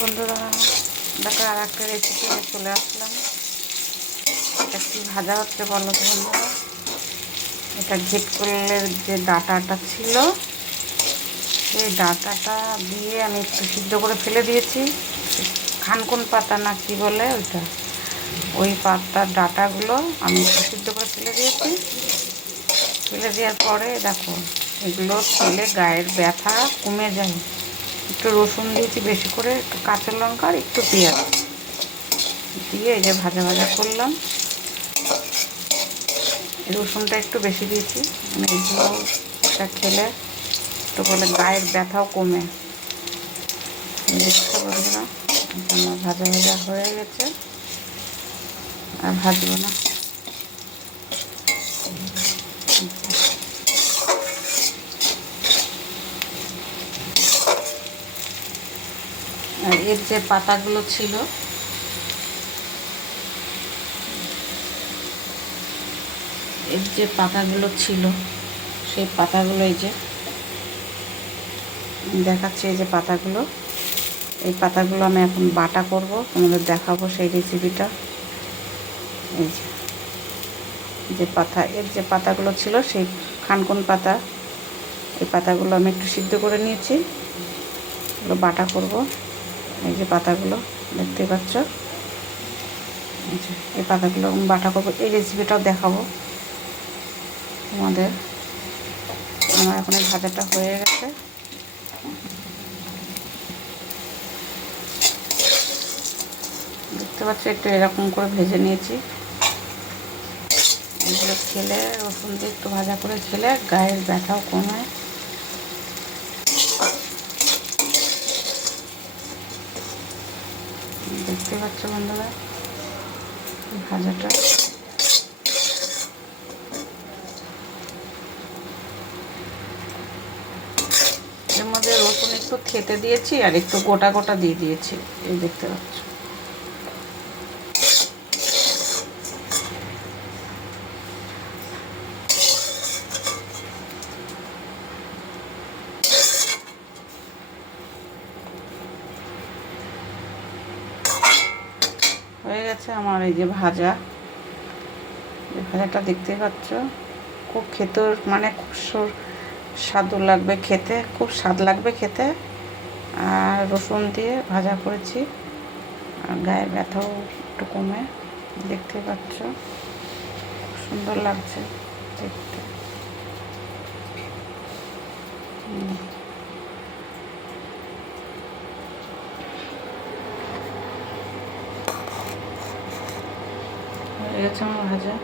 বন্ধুরা, দেখো আর একটা রেসিপি নিয়ে চলে আসলাম। এটা কি ভাজা হচ্ছে বলো তো বন্ধুরা? এটা ঘিটকলের যে ডাঁটাটা ছিল সেই ডাঁটাটা দিয়ে আমি একটু সিদ্ধ করে ফেলে দিয়েছি। খানকুন পাতা না কি বলে ওইটা, ওই পাতার ডাঁটাগুলো আমি একটু সিদ্ধ করে ফেলে দিয়েছি। ফেলে দেওয়ার পরে দেখো এগুলো খেলে গায়ের ব্যথা কমে যায়। একটু রসুন দিয়েছি বেশি করে, একটু কাঁচা লঙ্কা আর একটু পেঁয়াজ দিয়ে এই যে ভাজা ভাজা করলাম। রসুনটা একটু বেশি দিয়েছি, মানে এগুলোটা খেলে একটু বলে গায়ের ব্যথাও কমে। দেখতে বন্ধুরা, আমার ভাজা ভাজা হয়ে গেছে, আর ভাজবো না। আর এর যে পাতাগুলো ছিল, সেই পাতাগুলো এই যে দেখাচ্ছি, এই যে পাতাগুলো, এই পাতাগুলো আমি এখন বাটা করব, তোমাদের দেখাবো সেই রেসিপিটা। এই যে এর যে পাতাগুলো ছিল সেই খানকুন পাতা, এই পাতাগুলো আমি একটু সিদ্ধ করে নিয়েছি, এগুলো বাটা করব। এই যে পাতাগুলো দেখতে পাচ্ছ, এই পাতাগুলো বাটা করবো, এই রেসিপিটাও দেখাবো তোমাদের। আমার এখন এই ভাজাটা হয়ে গেছে। দেখতে পাচ্ছ একটু এরকম করে ভেজে নিয়েছি। এগুলো খেলে, রসুন দিয়ে একটু ভাজা করে খেলে গায়ের ব্যথাও কমে। দেখতে পাচ্ছ বন্ধুরা ভাজাটা। এর মধ্যে রসুন একটু থেতে দিয়েছি আর একটু গোটা গোটা দিয়ে দিয়েছি, এই দেখতে পাচ্ছ। হয়ে গেছে আমার এই যে ভাজাটা দেখতে পাচ্ছ। খুব খেতে, মানে খুব স্বাদু লাগবে খেতে, খুব স্বাদ লাগবে খেতে। আর রসুন দিয়ে ভাজা করেছি, আর গায়ের ব্যথাও একটু কমে। দেখতে পাচ্ছ খুব সুন্দর লাগছে দেখতে। হয়ে গেছে আমার ভাজা।